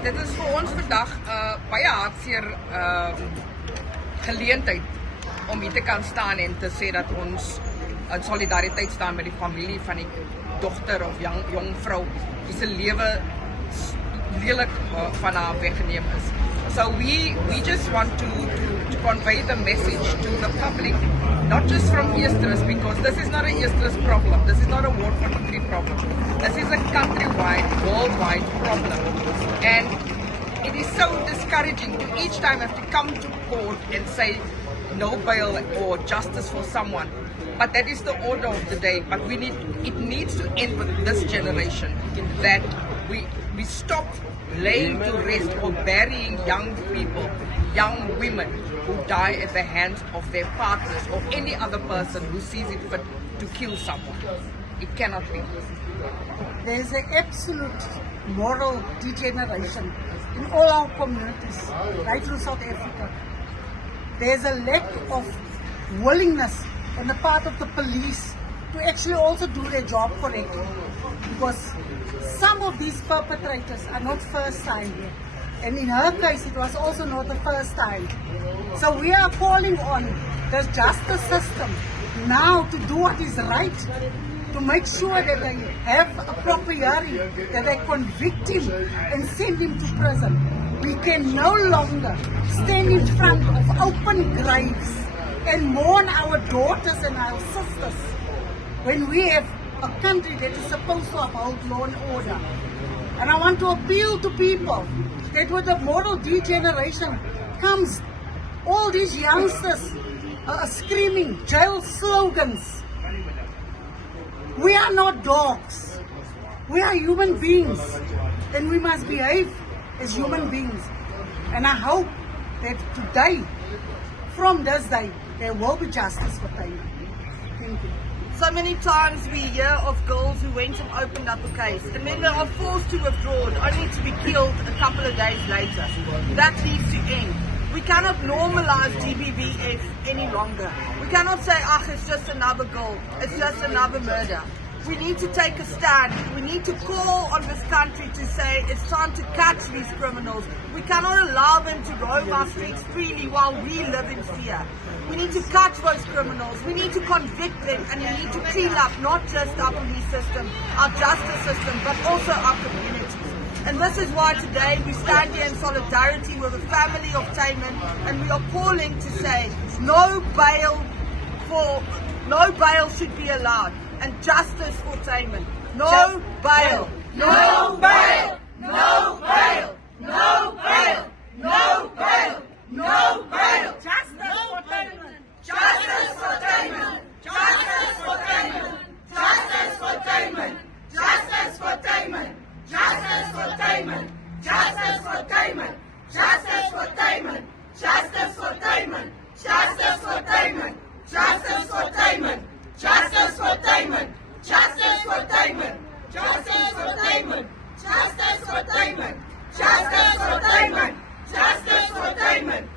Dit is vir ons vandag baie hartseer geleentheid om hier te kan staan en te sê dat ons in solidariteit staan met die familie van die dogter of jong vrou wie se lewe lelik van haar weggeneem is. So we just want to convey the message to the public, not just from Eerstrus, because this is not an Eerstrus problem. This is not a Ward 43 problem. This is a countrywide, worldwide problem. And it is so discouraging to each time have to come to court and say no bail or justice for someone. But that is the order of the day. But it needs to end with this generation, that we stop laying to rest or burying young people, young women who die at the hands of their partners or any other person who sees it fit to kill someone. It cannot be. There is an absolute moral degeneration in all our communities, right through South Africa. There is a lack of willingness on the part of the police to actually also do their job correctly, because some of these perpetrators are not first time, and in her case it was also not the first time. So we are calling on the justice system now to do what is right, to make sure that they have a proper hearing, that they convict him and send him to prison. We can no longer stand in front of open graves and mourn our daughters and our sisters when we have a country that is supposed to uphold law and order. And I want to appeal to people that with the moral degeneration comes all these youngsters screaming jail slogans. We are not dogs. We are human beings, and we must behave as human beings. And I hope that today, from this day, there will be justice for Taylor. Thank you. So many times we hear of girls who went and opened up a case and then they are forced to withdraw only to be killed a couple of days later. That needs to end. We cannot normalize GBVF any longer. We cannot say, it's just another girl, it's just another murder. We need to take a stand. We need to call on this country to say it's time to catch these criminals. We cannot allow them to roam our streets freely while we live in fear. We need to catch those criminals. We need to convict them, and we need to clean up not just our police system, our justice system, but also our communities. And this is why today we stand here in solidarity with the family of Taman, and we are calling to say no bail should be allowed, and justice for Taman. No bail. No bail. No bail. No bail. No bail. No bail. Justice for Taman. Justice for Taman. Justice for Taman. Justice for Taman. Justice for Taman. Justice for Taman. Justice for Taman. Justice for Taman. Justice for Taman. Justice for Taman. Justice for Taman. Justice for Taman. Justice for Taman. Justice for Taman. Justice for Taman. Justice for Taman. Justice for Taman.